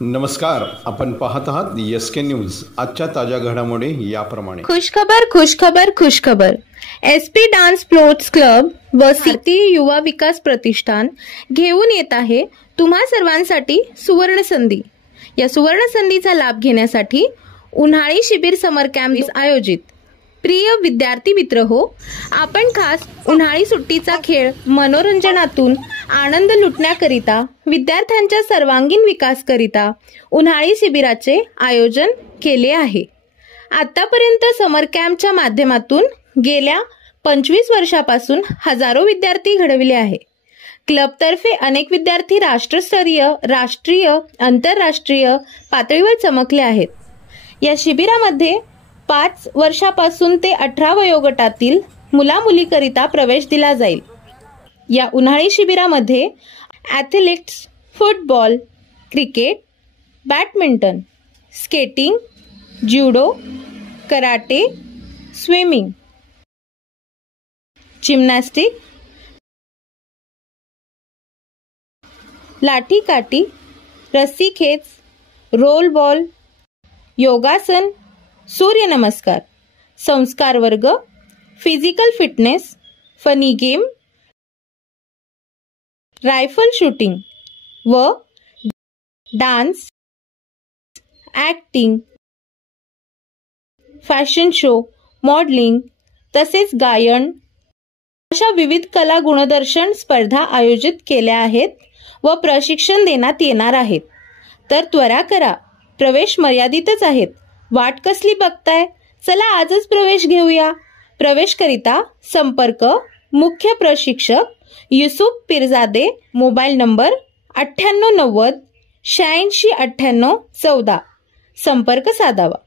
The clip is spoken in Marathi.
नमस्कार, आपण पाहत आहात एसके न्यूज। आजच्या ताज्या घडामोडी याप्रमाणे। खुशखबर। एसपी डान्स स्पोर्ट्स क्लब व भारतीय युवा विकास प्रतिष्ठान घेऊन येत आहे तुम्हा सर्वांसाठी सुवर्ण संधी। या सुवर्ण संधीचा लाभ घेण्यासाठी उन्हाळी शिबिर समर कॅम्प आयोजित। प्रिय विद्यार्थी मित्र हो, आपण खास उन्हाळी सुट्टीचा खेळ मनोरंजनातून आनंद लुटण्याकरिता विद्यार्थ्यांच्या सर्वांगीण विकासकरिता उन्हाळी शिबिराचे आयोजन केले आहे। आतापर्यंत समर कॅम्पच्या माध्यमातून गेल्या 25 वर्षापासून हजारो विद्यार्थी घडविले आहे। क्लबतर्फे अनेक विद्यार्थी राष्ट्रस्तरीय, राष्ट्रीय, आंतरराष्ट्रीय पातळीवर चमकले आहेत। या शिबिरामध्ये 5 वर्षापासून ते 18 वयोगटातील मुला-मुलीकरिता प्रवेश दिला जाईल। या उन्हाळी शिबिरामध्ये athletics, football, cricket, badminton, skating, judo, karate, swimming, gymnastic, लाठी-काठी, रस्सीखेच, रोल बॉल, योगासन, सूर्यनमस्कार, संस्कार वर्ग, physical fitness, funny game, rifle shooting व dance, acting, fashion show, modelling तसेच गायन अशा विविध कला गुणदर्शन स्पर्धा आयोजित केल्या आहेत व प्रशिक्षण देण्यात येणार आहेत। तर त्वरा करा, प्रवेश मर्यादितच आहेत। वाट कसली बघताय? चला आजच प्रवेश घेऊया। प्रवेशकरिता संपर्क मुख्य प्रशिक्षक युसुफ पीरजादे, मोबाईल नंबर 9890 86 98 14, संपर्क साधावा।